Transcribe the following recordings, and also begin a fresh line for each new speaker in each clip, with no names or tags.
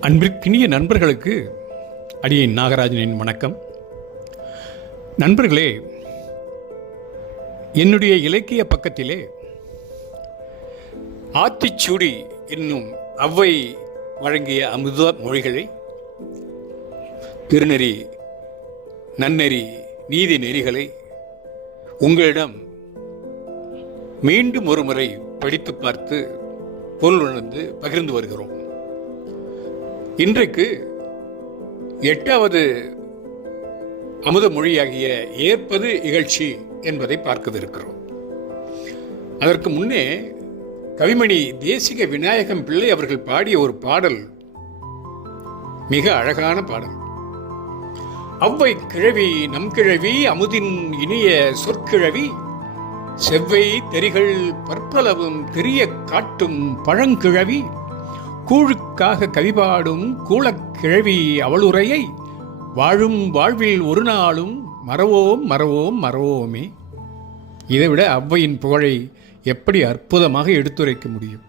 அன்பிற்கினிய நண்பர்களுக்கு அடியேன் நாகராஜனின் வணக்கம். நண்பர்களே என்னுடைய இலக்கிய பக்கத்திலே ஆத்திச்சூடி என்னும் அவ்வை வழங்கிய அமுத மொழிகளை திருநெறி நன்னெறி நீதி நெறிகளை உங்களிடம் மீண்டும் ஒரு முறை படித்து பார்த்து பொருளுணர்ந்து பகிர்ந்து வருகிறோம். இன்றைக்கு எட்டாவது அமுத மொழியாகிய ஏற்பது இகழ்ச்சி என்பதை பார்க்கவிருக்கிறோம். அதற்கு முன்னே கவிமணி தேசிக விநாயகம் பிள்ளை அவர்கள் பாடிய ஒரு பாடல் மிக அழகான பாடல். அவ்வை கிழவி நம் கிழவி அமுதின் இனிய சொற்கிழவி செவ்வை தெரிகள் பற்பலவும் தெரிய காட்டும் பழங்கிழவி கூழுக்காக கவிபாடும் கூழக்கிழவி அவளுரையை வாழும் வாழ்வில் ஒரு நாளும் மறவோம் மறவோம் மறவோமே. இதைவிட அவ்வையின் புகழை எப்படி அற்புதமாக எடுத்துரைக்க முடியும்?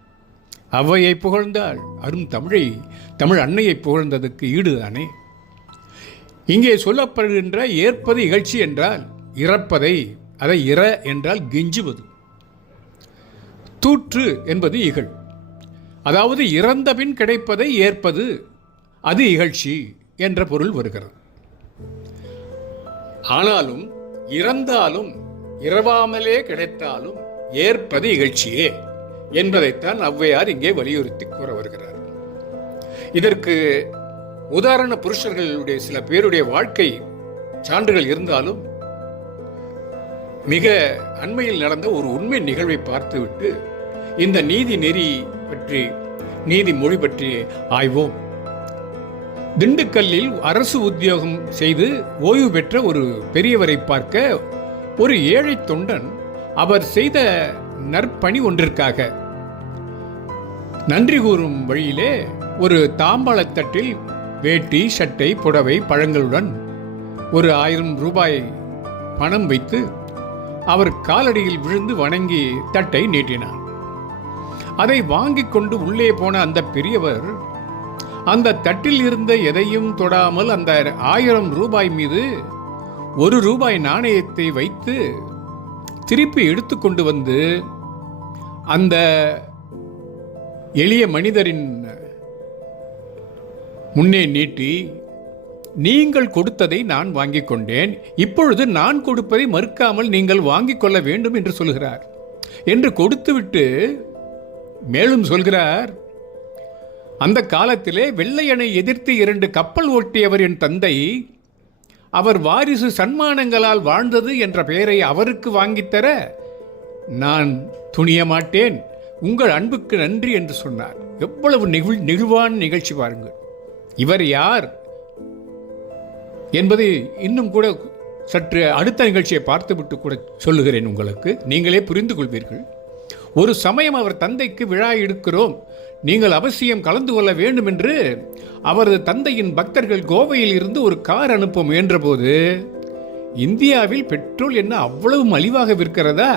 அவ்வையை புகழ்ந்தால் அரும் தமிழை தமிழ் அன்னையை புகழ்ந்ததுக்கு ஈடுதானே இங்கே சொல்லப்படுகின்ற ஏற்பது இகழ்ச்சி என்றால் இறப்பதை அதை இற என்றால் கெஞ்சுவது. தூற்று என்பது இகழ். அதாவது இறந்தபின் கிடைப்பதை ஏற்பது அது இகழ்ச்சி என்ற பொருள் வருகிறது. ஆனாலும் இறந்தாலும் இரவாமலே கிடைத்தாலும் ஏற்பது இகழ்ச்சியே என்பதைத்தான் ஔவையார் இங்கே வலியுறுத்தி கூற வருகிறார். இதற்கு உதாரண புருஷர்களுடைய சில பேருடைய வாழ்க்கை சான்றுகள் இருந்தாலும் மிக அண்மையில் நடந்த ஒரு உண்மை நிகழ்வை பார்த்துவிட்டு இந்த நீதி நெறி பற்றி நீதி மொழி பற்றி ஆய்வோம். திண்டுக்கல்லில் அரசு உத்தியோகம் செய்து ஓய்வு பெற்ற ஒரு பெரியவரை பார்க்க ஒரு ஏழை தொண்டன் அவர் செய்த நற்பணி ஒன்றிற்காக. நன்றி கூறும் வழியிலே ஒரு தாம்பாளத்தட்டில் வேட்டி சட்டை புடவை பழங்களுடன் ஒரு ஆயிரம் ரூபாய் பணம் வைத்து அவர் காலடியில் விழுந்து வணங்கி தட்டை நீட்டினார். அதை வாங்கிக் கொண்டு உள்ளே போன அந்த பெரியவர் அந்த தட்டில் இருந்த எதையும் தொடாமல் அந்த ஆயிரம் ரூபாய் மீது ஒரு ரூபாய் நாணயத்தை வைத்து திருப்பி எடுத்துக்கொண்டு வந்து அந்த எளிய மனிதரின் முன்னே நீட்டி நீங்கள் கொடுத்ததை நான் வாங்கிக் கொண்டேன். இப்பொழுது நான் கொடுப்பதை மறுக்காமல் நீங்கள் வாங்கிக் கொள்ள வேண்டும் என்று சொல்கிறார். என்று கொடுத்துவிட்டு மேலும் சொல்கிறார் அந்த காலத்திலே வெள்ளையனை எதிர்த்து இரண்டு கப்பல் ஓட்டியவர் என் தந்தை. அவர் வாரிசு சன்மானங்களால் வாழ்ந்தது என்ற பெயரை அவருக்கு வாங்கித்தர நான் துணிய மாட்டேன். உங்கள் அன்புக்கு நன்றி என்று சொன்னார். எவ்வளவு நெகிழ் நெகிழ்வான நிகழ்ச்சி பாருங்கள். இவர் யார் என்பதை இன்னும் கூட சற்று அடுத்த நிகழ்ச்சியை பார்த்துவிட்டு கூட சொல்லுகிறேன் உங்களுக்கு. நீங்களே புரிந்து கொள்வீர்கள். ஒரு சமயம் அவர் தந்தைக்கு விழா எடுக்கிறோம். நீங்கள் அவசியம் கலந்து கொள்ள வேண்டும் என்று அவரது தந்தையின் பக்தர்கள் கோவையில் இருந்து ஒரு கார் அனுப்ப முயன்றபோது இந்தியாவில் பெட்ரோல் என்ன அவ்வளவு மலிவாக விற்கிறதா?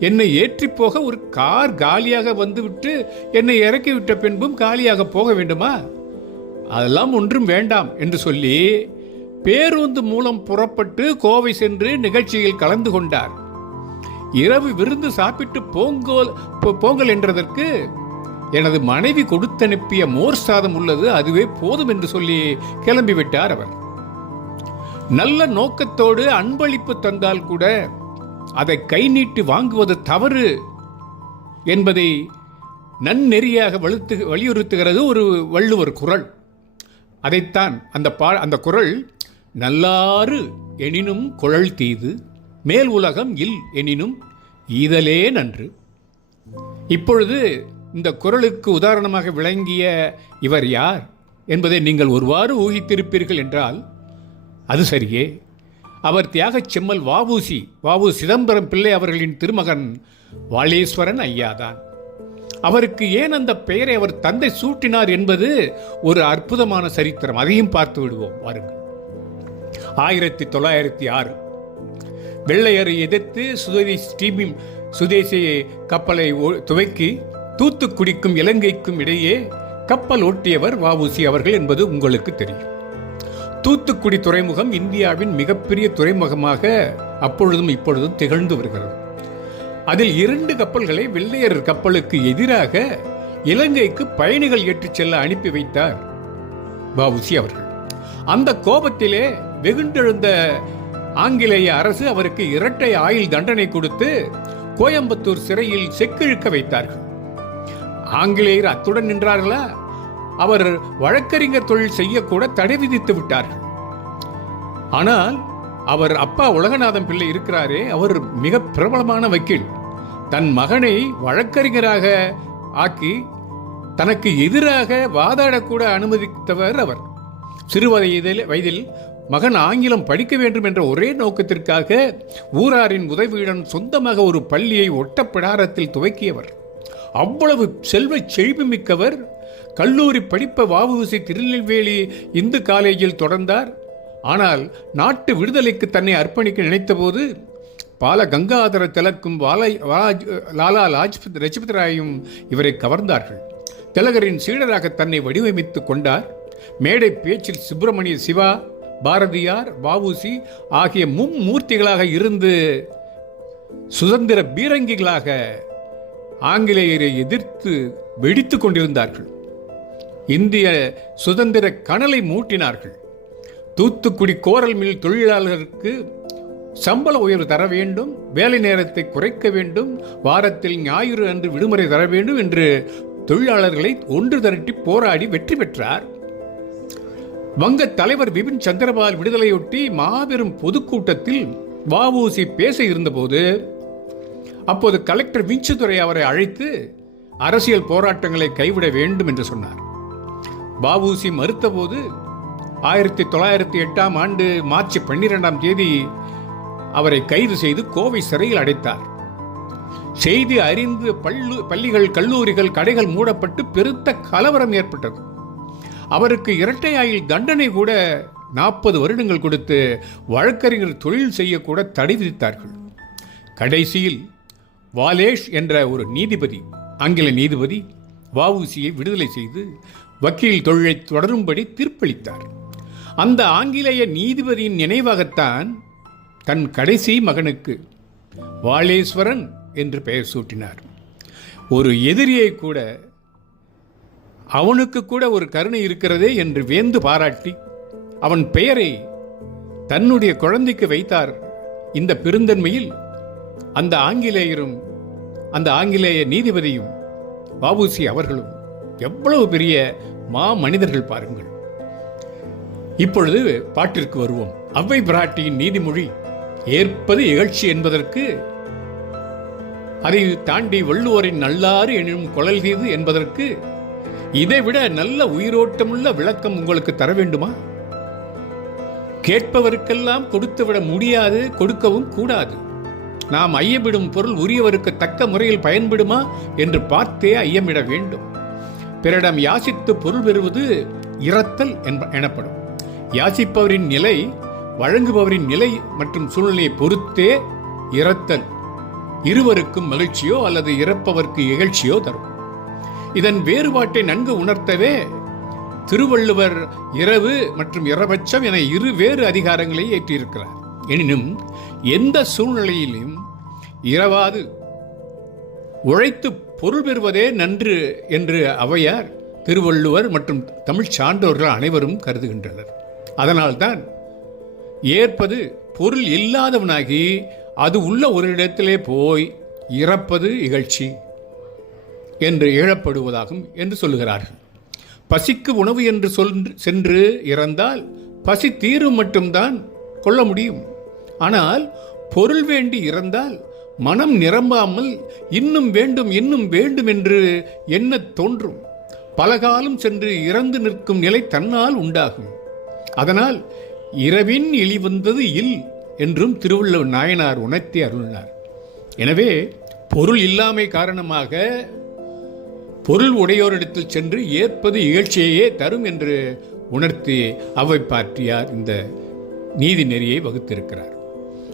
என்னை ஏற்றி போக ஒரு கார் காலியாக வந்துவிட்டு என்னை இறக்கிவிட்ட பின்பும் காலியாக போக வேண்டுமா? அதெல்லாம் ஒன்றும் வேண்டாம் என்று சொல்லி பேருந்து மூலம் புறப்பட்டு கோவை சென்று நிகழ்ச்சியில் கலந்து கொண்டார். இரவு விருந்து சாப்பிட்டு போங்கோல் போ- போங்கல் என்றதற்கு எனது மனைவி கொடுத்தனுப்பிய மோர் சாதம் உள்ளது அதுவே போதும் என்று சொல்லி கிளம்பிவிட்டார் அவர். நல்ல நோக்கத்தோடு அன்பளிப்பு தந்தால் கூட அதை கை நீட்டி வாங்குவது தவறு என்பதை நன்னெறியாக வலுத்து வலியுறுத்துகிறது ஒரு வள்ளுவர் குரல். அதைத்தான் அந்த பா அந்த குரல் நல்லாறு எனினும் குழல் தீது மேல் உலகம் இல் எனினும் ஈதலே நன்று. இப்பொழுது இந்த குரலுக்கு உதாரணமாக விளங்கிய இவர் யார் என்பதை நீங்கள் ஒருவாறு ஊகித்திருப்பீர்கள் என்றால் அது சரியே. அவர் தியாகச் செம்மல் வாவூசி வாவு சிதம்பரம் பிள்ளை அவர்களின் திருமகன் வாளேஸ்வரன் ஐயாதான். அவருக்கு ஏன் அந்த பெயரை அவர் தந்தை சூட்டினார் என்பது ஒரு அற்புதமான சரித்திரம். அதையும் பார்த்து விடுவோம். வாருங்கள். ஆயிரத்தி தொள்ளாயிரத்தி ஆறு. வெள்ளையரை எதிர்த்து சுதேசி ஸ்டீமிம் சுதேசி கப்பலை ஓ- துவக்கி தூத்துக்குடிக்கும் இலங்கைக்கும் இடையே கப்பல் ஓட்டியவர் வஉசி அவர்கள் என்பது உங்களுக்கு தெரியும். தூத்துக்குடி துறைமுகம் இந்தியாவின் மிகப்பெரிய துறைமுகமாக அப்பொழுதும் இப்பொழுதும் திகழ்ந்து வருகிறது. அதில் இரண்டு கப்பல்களை வெள்ளையர் கப்பலுக்கு எதிராக இலங்கைக்கு பயணிகள் ஏற்றிச் செல்ல அனுப்பி வைத்தார் வஉசி அவர்கள். அந்த கோபத்திலே வெகுண்டெழுந்த ஆங்கிலேய அரசு அவருக்கு இரட்டை ஆயுள் தண்டனை கொடுத்து கோயம்புத்தூர் சிறையில் செக்கிழுக்க வைத்தார்கள். ஆங்கிலேயர் அத்துடன் நின்றார்களா? அவர் வழக்கறிஞர் தொழில் செய்யக்கூட தடை விதித்து விட்டார்கள். ஆனால் அவர் அப்பா உலகநாதன் பிள்ளை இருக்கிறாரே அவர் மிக பிரபலமான வக்கீல். தன் மகனை வழக்கறிஞராக ஆக்கி தனக்கு எதிராக வாதாடக்கூட அனுமதித்தவர் அவர். சிறு வயதில் வயதில் மகன் ஆங்கிலம் படிக்க வேண்டும் என்ற ஒரே நோக்கத்திற்காக ஊராரின் உதவியுடன் சொந்தமாக ஒரு பள்ளியை ஒட்டப்பிடாரத்தில் துவக்கியவர். அவ்வளவு செல்வச் செழிப்பு மிக்கவர் கல்லூரி படிப்ப வாவுசி திருநெல்வேலி இந்து காலேஜில் தொடர்ந்தார். ஆனால் நாட்டு விடுதலைக்கு தன்னை அர்ப்பணிக்க நினைத்தபோது பால கங்காதர திலக்கும் வாலை வாலாஜ் லாலா லாஜ்பத் லஜபத் ராயும் இவரை கவர்ந்தார்கள். திலகரின் சீடராக தன்னை வடிவமைத்துக் கொண்டார். மேடை பேச்சில் சுப்பிரமணிய சிவா பாரதியார் வஉசி ஆகிய மும்மூர்த்திகளாக இருந்து சுதந்திர பீரங்கிகளாக ஆங்கிலேயரை எதிர்த்து வெடித்துக் கொண்டிருந்தார்கள். இந்திய சுதந்திர கனலை மூட்டினார்கள். தூத்துக்குடி கோரல் மில் தொழிலாளர்களுக்கு சம்பள உயர்வு தர வேண்டும் வேலை நேரத்தை குறைக்க வேண்டும் வாரத்தில் ஞாயிறு அன்று விடுமுறை தர வேண்டும் என்று தொழிலாளர்களை ஒன்று திரட்டி போராடி வெற்றி பெற்றார். வங்க தலைவர் விபின் சந்திரபால் விடுதலையொட்டி மாபெரும் பொதுக்கூட்டத்தில் வஉசி பேச இருந்தபோது அப்போது கலெக்டர் விஞ்சுதுரை அவரை அழைத்து அரசியல் போராட்டங்களை கைவிட வேண்டும் என்று சொன்னார். வஉசி மறுத்தபோது ஆயிரத்தி தொள்ளாயிரத்தி எட்டாம் ஆண்டு மார்ச் பன்னிரெண்டாம் தேதி அவரை கைது செய்து கோவை சிறையில் அடைத்தார். செய்தி அறிந்து பள்ளு பள்ளிகள் கல்லூரிகள் கடைகள் மூடப்பட்டு பெருத்த கலவரம் ஏற்பட்டது. அவருக்கு இரட்டை ஆயுள் தண்டனை கூட நாற்பது வருடங்கள் கொடுத்து வழக்கறிஞர் தொழில் செய்யக்கூட தடை விதித்தார்கள். கடைசியில் வாலேஷ் என்ற ஒரு நீதிபதி ஆங்கில நீதிபதி வவுசியை விடுதலை செய்து வக்கீல் தொழிலை தொடரும்படி தீர்ப்பளித்தார். அந்த ஆங்கிலேய நீதிபதியின் நினைவாகத்தான் தன் கடைசி மகனுக்கு வாலேஸ்வரன் என்று பெயர் சூட்டினார். ஒரு எதிரியை கூட அவனுக்கு கூட ஒரு கருணை இருக்கிறதே என்று வேந்து பாராட்டி அவன் பெயரை தன்னுடைய குழந்தைக்கு வைத்தார். இந்த பெருந்தன்மையில் அந்த ஆங்கிலேயரும் அந்த ஆங்கிலேய நீதிபதியும் பாபுசி அவர்களும் எவ்வளவு பெரிய மா மனிதர்கள் பாருங்கள். இப்பொழுது பாட்டிற்கு வருவோம். அவ்வை பிராட்டியின் நீதிமொழி ஏற்பது இகழ்ச்சி என்பதற்கு அதை தாண்டி வள்ளுவரின் நல்லாறு எனும் குழல் தீது என்பதற்கு இதைவிட நல்ல உயிரோட்டமுள்ள விளக்கம் உங்களுக்கு தர வேண்டுமா? கேட்பவருக்கெல்லாம் கொடுத்துவிட முடியாது கொடுக்கவும் கூடாது. நாம் ஐயமிடும் பொருள் உரியவருக்கு தக்க முறையில் பயன்படுமா என்று பார்த்தே ஐயமிட வேண்டும். பிறரிடம் யாசித்து பொருள் பெறுவது இரத்தல் எனப்படும். யாசிப்பவரின் நிலை வழங்குபவரின் நிலை மற்றும் சூழ்நிலையை பொறுத்தே இரத்தல். இருவருக்கும் மகிழ்ச்சியோ அல்லது இறப்பவர்க்கு இகழ்ச்சியோ தரும். இதன் வேறுபாட்டை நன்கு உணர்த்தவே திருவள்ளுவர் இரவு மற்றும் இரபட்சம் என இரு வேறு அதிகாரங்களை ஏற்றியிருக்கிறார். எனினும் எந்த சூழ்நிலையிலும் இரவாது உழைத்து பொருள் பெறுவதே நன்று என்று அவையார் திருவள்ளுவர் மற்றும் தமிழ் சான்றோர்கள் அனைவரும் கருதுகின்றனர். அதனால்தான் ஏற்பது பொருள் இல்லாதவனாகி அது உள்ள ஒரு இடத்திலே போய் இறப்பது இகழ்ச்சி. என்று இழப்படுவதாகும் என்று சொல்லுகிறார்கள். பசிக்கு உணவு என்று சொல் சென்று இறந்தால் பசி தீரும் மட்டும்தான் கொள்ள முடியும். ஆனால் பொருள் வேண்டி இறந்தால் மனம் நிரம்பாமல் இன்னும் வேண்டும் இன்னும் வேண்டும் என்று என்ன தோன்றும். பலகாலம் சென்று இறந்து நிற்கும் நிலை தன்னால் உண்டாகும். அதனால் இரவின் இழி வந்தது இல் என்றும் திருவள்ளுவர் நாயனார் உணர்த்தி அருளினார். எனவே பொருள் இல்லாமை காரணமாக பொருள் உடையோரிடத்தில் சென்று ஏற்பது இகழ்ச்சியையே தரும் என்று உணர்த்தி அவை பாற்றியார் இந்த நீதி நெறியை வகுத்திருக்கிறார்.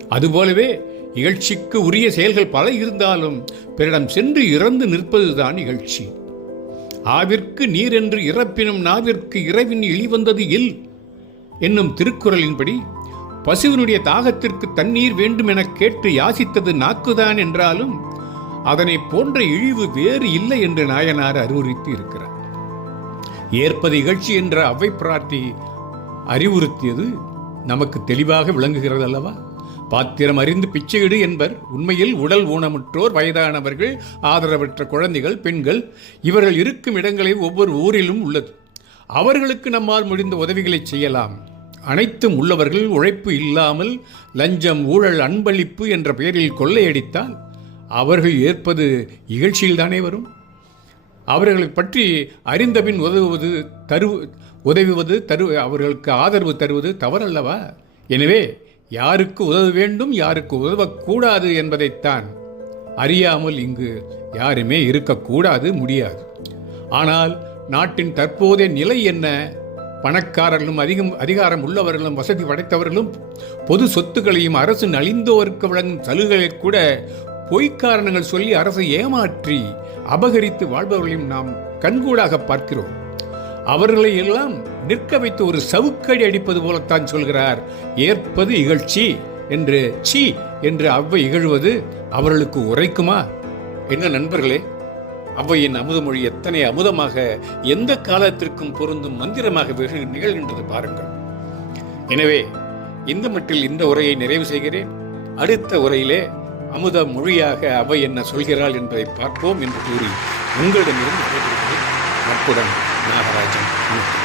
அதுபோலவே இகழ்ச்சிக்கு உரிய செயல்கள் பல இருந்தாலும் பிறடம் சென்று இறந்து நிற்பதுதான் இகழ்ச்சி. ஆவிற்கு நீர் என்று இறப்பினும் நாவிற்கு இறைவின் இழிவந்தது இல் என்னும் திருக்குறளின்படி பசுவினுடைய தாகத்திற்கு தண்ணீர் வேண்டும் என கேட்டு யாசித்தது நாக்குதான் என்றாலும் அதனை போன்ற இழிவு வேறு இல்லை என்று நாயனார் அறிவுறுத்தி இருக்கிறார் ஏற்பது இகழ்ச்சி என்ற அவை பிராட்டி அறிவுறுத்தியது நமக்கு தெளிவாக விளங்குகிறது அல்லவா? பாத்திரம் அறிந்து பிச்சையிடு என்பர் உண்மையில் உடல் ஊனமுற்றோர் வயதானவர்கள் ஆதரவற்ற குழந்தைகள் பெண்கள் இவர்கள் இருக்கும் இடங்களை ஒவ்வொரு ஊரிலும் உள்ளது. அவர்களுக்கு நம்மால் முடிந்த உதவிகளை செய்யலாம். அனைத்தும் உள்ளவர்கள் உழைப்பு இல்லாமல் லஞ்சம் ஊழல் அன்பளிப்பு என்ற பெயரில் கொள்ளையடித்தால் அவர்கள் ஏற்பது இகழ்ச்சியில்தானே வரும்? அவர்களை பற்றி அறிந்தபின் உதவுவது தரு உதவுவது தரு அவர்களுக்கு ஆதரவு தருவது தவறல்லவா? எனவே யாருக்கு உதவ வேண்டும் யாருக்கு உதவக்கூடாது என்பதைத்தான் அறியாமல் இங்கு யாருமே இருக்கக்கூடாது முடியாது. ஆனால் நாட்டின் தற்போதைய நிலை என்ன? பணக்காரர்களும் அதிகம் அதிகாரம் உள்ளவர்களும் வசதி படைத்தவர்களும் பொது சொத்துக்களையும் அரசு நலிந்தோருக்கு வழங்கும் சலுகைகளை கூட பொய்க்காரணங்கள் சொல்லி அரசை ஏமாற்றி அபகரித்து வாழ்பவர்களையும் நாம் கண்கூடாக பார்க்கிறோம். அவர்களை எல்லாம் நிற்க வைத்து ஒரு சவுக்கடி அடிப்பது போலத்தான் சொல்கிறார். ஏற்பது இகழ்ச்சி என்று சி என்று அவ்வை இகழ்வது அவர்களுக்கு உரைக்குமா? என்ன நண்பர்களே அவ்வையின் அமுதமொழி எத்தனை அமுதமாக எந்த காலத்திற்கும் பொருந்தும் மந்திரமாக வெகு நிகழ்கின்றது பாருங்கள். எனவே இந்த மட்டில் இந்த உரையை நிறைவு செய்கிறேன். அடுத்த உரையிலே அமுத மொழியாக அவை என்ன சொல்கிறாள் என்பதை பார்ப்போம் என்று கூறி உங்களிடமிருந்து நடைபெறுகிறேன் நட்புடன் நாகராஜன்.